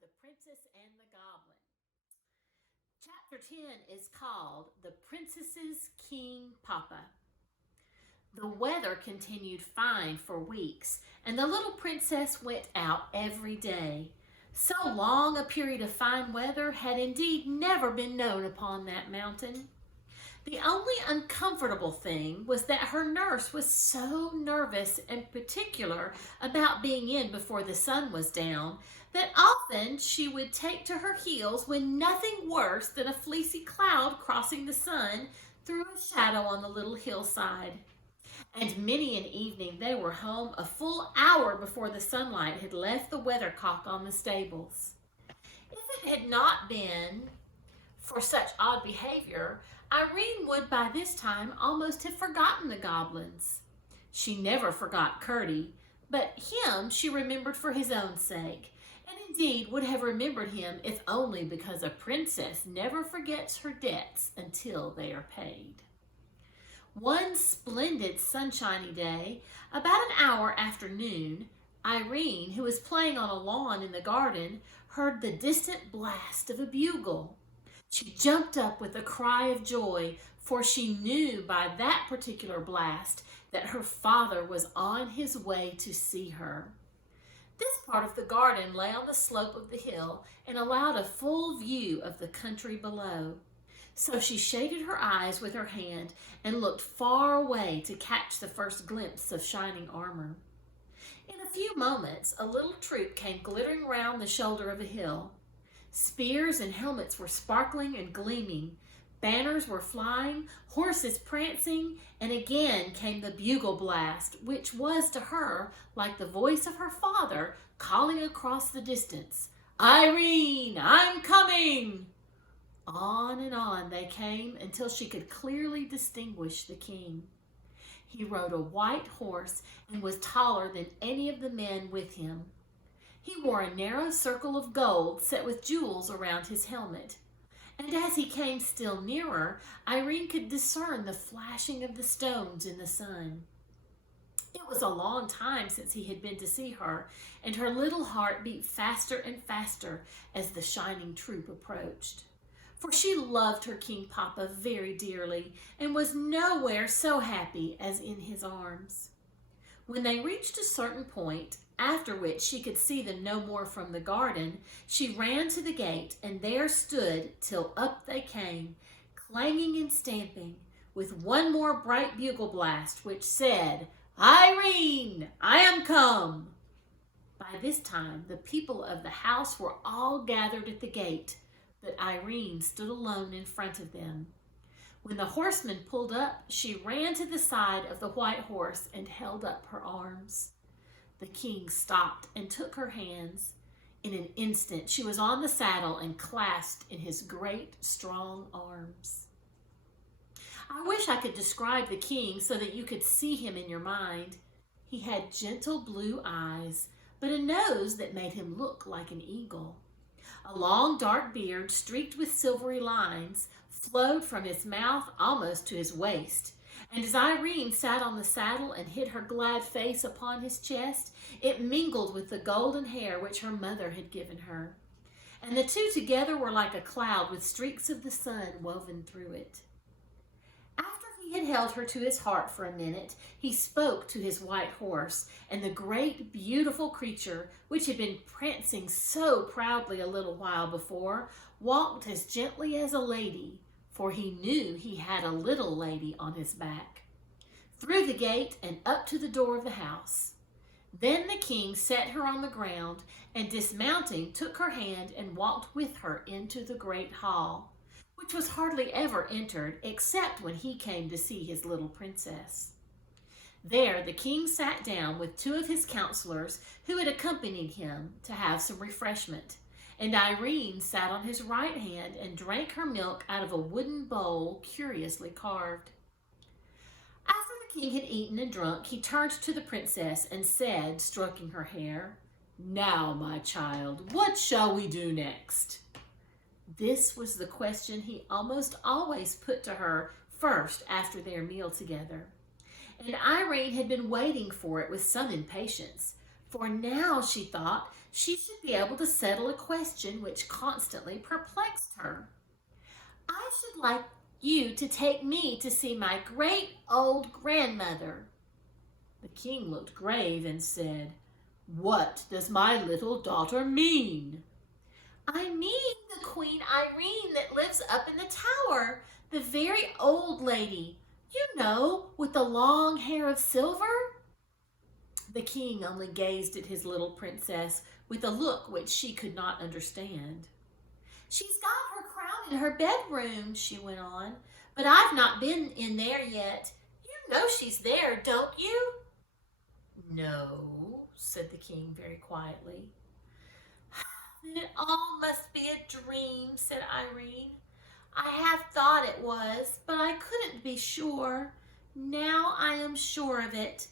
The Princess and the Goblin. Chapter 10 is called The Princess's King Papa. The weather continued fine for weeks, and the little princess went out every day. So long a period of fine weather had indeed never been known upon that mountain. The only uncomfortable thing was that her nurse was so nervous and particular about being in before the sun was down that often she would take to her heels when nothing worse than a fleecy cloud crossing the sun threw a shadow on the little hillside. And many an evening they were home a full hour before the sunlight had left the weathercock on the stables. If it had not been for such odd behavior, Irene would by this time almost have forgotten the goblins. She never forgot Curdie, but him she remembered for his own sake, and indeed would have remembered him if only because a princess never forgets her debts until they are paid. One splendid sunshiny day, about an hour after noon, Irene, who was playing on a lawn in the garden, heard the distant blast of a bugle. She jumped up with a cry of joy, for she knew by that particular blast that her father was on his way to see her. This part of the garden lay on the slope of the hill and allowed a full view of the country below. So she shaded her eyes with her hand and looked far away to catch the first glimpse of shining armor. In a few moments, a little troop came glittering round the shoulder of a hill. Spears and helmets were sparkling and gleaming. Banners were flying, horses prancing, and again came the bugle blast, which was to her like the voice of her father calling across the distance, "Irene, I'm coming!" On and on they came until she could clearly distinguish the king. He rode a white horse and was taller than any of the men with him. He wore a narrow circle of gold set with jewels around his helmet. And as he came still nearer, Irene could discern the flashing of the stones in the sun. It was a long time since he had been to see her, and her little heart beat faster and faster as the shining troop approached. For she loved her King Papa very dearly and was nowhere so happy as in his arms. When they reached a certain point, after which she could see them no more from the garden, she ran to the gate and there stood till up they came, clanging and stamping, with one more bright bugle blast which said, "Irene, I am come." By this time the people of the house were all gathered at the gate, but Irene stood alone in front of them. When the horseman pulled up, she ran to the side of the white horse and held up her arms. The king stopped and took her hands. In an instant, she was on the saddle and clasped in his great, strong arms. I wish I could describe the king so that you could see him in your mind. He had gentle blue eyes, but a nose that made him look like an eagle. A long dark beard, streaked with silvery lines, flowed from his mouth almost to his waist, and as Irene sat on the saddle and hid her glad face upon his chest, it mingled with the golden hair which her mother had given her, and the two together were like a cloud with streaks of the sun woven through it. After he had held her to his heart for a minute, he spoke to his white horse, and the great, beautiful creature, which had been prancing so proudly a little while before, walked as gently as a lady, for he knew he had a little lady on his back, through the gate and up to the door of the house. Then the king set her on the ground, and dismounting, took her hand and walked with her into the great hall, which was hardly ever entered except when he came to see his little princess. There the king sat down with two of his counselors who had accompanied him to have some refreshment, and Irene sat on his right hand and drank her milk out of a wooden bowl curiously carved. After the king had eaten and drunk, he turned to the princess and said, stroking her hair, "Now, my child, what shall we do next?" This was the question he almost always put to her first after their meal together, and Irene had been waiting for it with some impatience, For now, she thought, she should be able to settle a question which constantly perplexed her. I should like you to take me to see my great old grandmother. The king looked grave and said, What does my little daughter mean? I mean the Queen Irene that lives up in the tower, the very old lady, you know, with the long hair of silver. The king only gazed at his little princess with a look which she could not understand. She's got her crown in her bedroom, she went on, but I've not been in there yet. You know she's there, don't you? No, said the king very quietly. Then it all must be a dream, said Irene. I have thought it was, but I couldn't be sure. Now I am sure of it.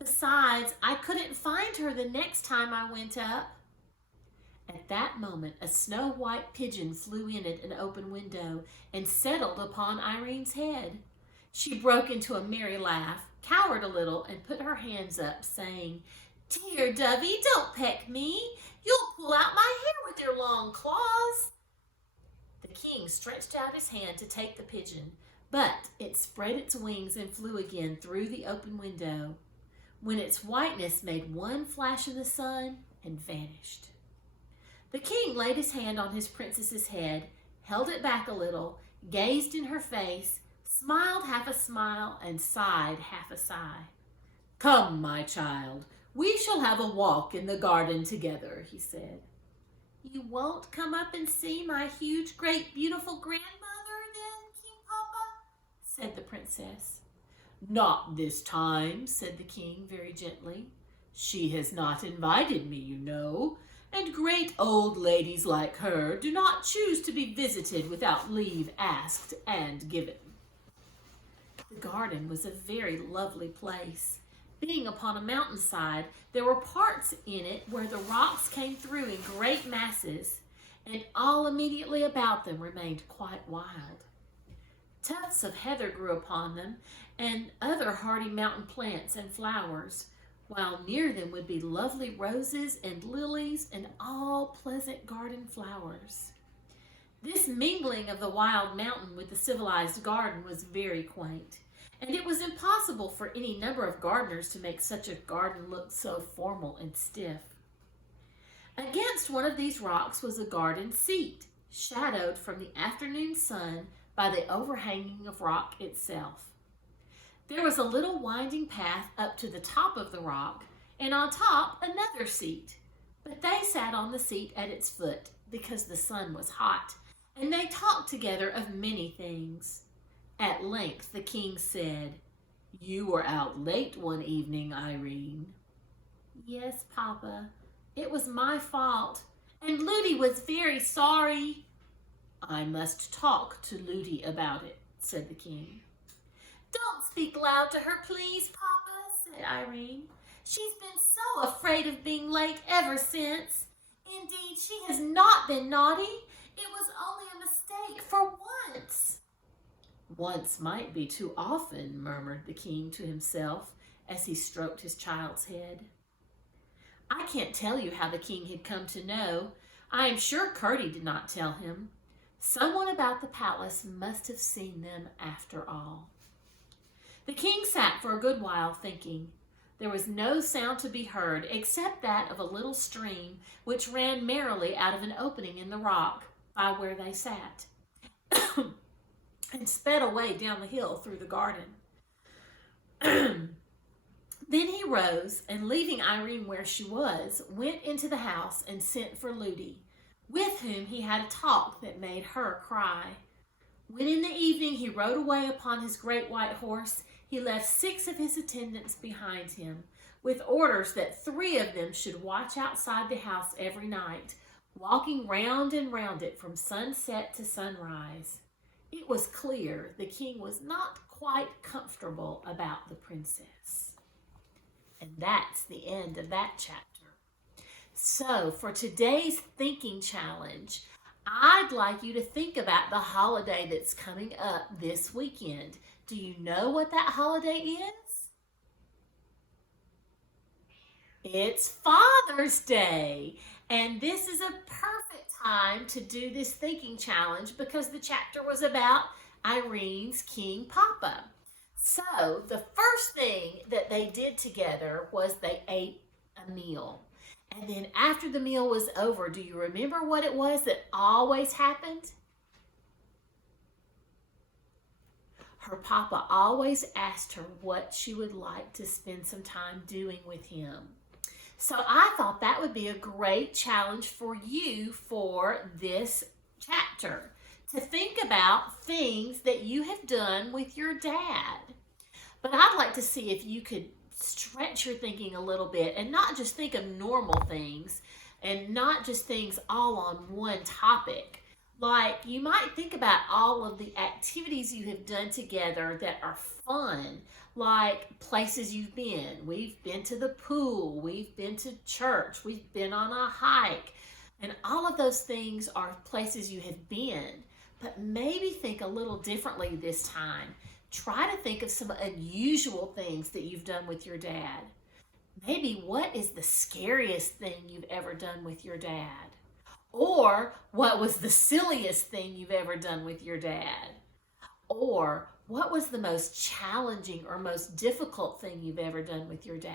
Besides, I couldn't find her the next time I went up. At that moment, a snow-white pigeon flew in at an open window and settled upon Irene's head. She broke into a merry laugh, cowered a little, and put her hands up, saying, Dear Dovey, don't peck me. You'll pull out my hair with your long claws. The king stretched out his hand to take the pigeon, but it spread its wings and flew again through the open window, when its whiteness made one flash in the sun and vanished. The king laid his hand on his princess's head, held it back a little, gazed in her face, smiled half a smile, and sighed half a sigh. Come, my child, we shall have a walk in the garden together, he said. You won't come up and see my huge, great, beautiful grandmother then, King Papa? Said the princess. Not this time, said the king very gently. She has not invited me, you know, and great old ladies like her do not choose to be visited without leave asked and given. The garden was a very lovely place. Being upon a mountainside, there were parts in it where the rocks came through in great masses, and all immediately about them remained quite wild. Tufts of heather grew upon them, and other hardy mountain plants and flowers, while near them would be lovely roses and lilies and all pleasant garden flowers. This mingling of the wild mountain with the civilized garden was very quaint, and it was impossible for any number of gardeners to make such a garden look so formal and stiff. Against one of these rocks was a garden seat, shadowed from the afternoon sun by the overhanging of rock itself. There was a little winding path up to the top of the rock, and on top another seat. But they sat on the seat at its foot because the sun was hot, and they talked together of many things. At length the king said, You were out late one evening, Irene. Yes, Papa, it was my fault, and Ludi was very sorry. I must talk to Ludi about it, said the king. Don't speak loud to her, please, Papa, said Irene. She's been so afraid of being late ever since. Indeed, she has not been naughty. It was only a mistake for once. Once might be too often, murmured the king to himself as he stroked his child's head. I can't tell you how the king had come to know. I am sure Curdie did not tell him. Someone about the palace must have seen them after all. The king sat for a good while thinking. There was no sound to be heard except that of a little stream which ran merrily out of an opening in the rock by where they sat and sped away down the hill through the garden. Then he rose and, leaving Irene where she was, went into the house and sent for Ludi, with whom he had a talk that made her cry. When in the evening he rode away upon his great white horse, he left 6 of his attendants behind him, with orders that 3 of them should watch outside the house every night, walking round and round it from sunset to sunrise. It was clear the king was not quite comfortable about the princess. And that's the end of that chapter. So for today's thinking challenge, I'd like you to think about the holiday that's coming up this weekend. Do you know what that holiday is? It's Father's Day, and this is a perfect time to do this thinking challenge because the chapter was about Irene's King Papa. So, the first thing that they did together was they ate a meal. And then after the meal was over, do you remember what it was that always happened? Her papa always asked her what she would like to spend some time doing with him. So I thought that would be a great challenge for you for this chapter, to think about things that you have done with your dad. But I'd like to see if you could stretch your thinking a little bit and not just think of normal things and not just things all on one topic. Like, you might think about all of the activities you have done together that are fun, like places you've been. We've been to the pool, we've been to church, we've been on a hike, and all of those things are places you have been. But maybe think a little differently this time. Try to think of some unusual things that you've done with your dad. Maybe what is the scariest thing you've ever done with your dad? Or what was the silliest thing you've ever done with your dad? Or what was the most challenging or most difficult thing you've ever done with your dad?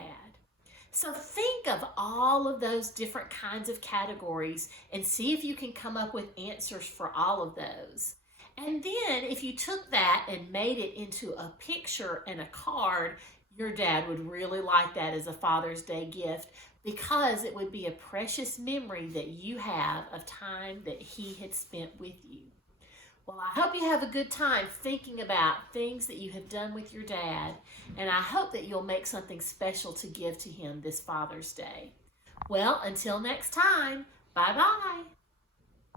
So think of all of those different kinds of categories and see if you can come up with answers for all of those. And then if you took that and made it into a picture and a card, your dad would really like that as a Father's Day gift because it would be a precious memory that you have of time that he had spent with you. Well, I hope you have a good time thinking about things that you have done with your dad, and I hope that you'll make something special to give to him this Father's Day. Well, until next time, bye-bye.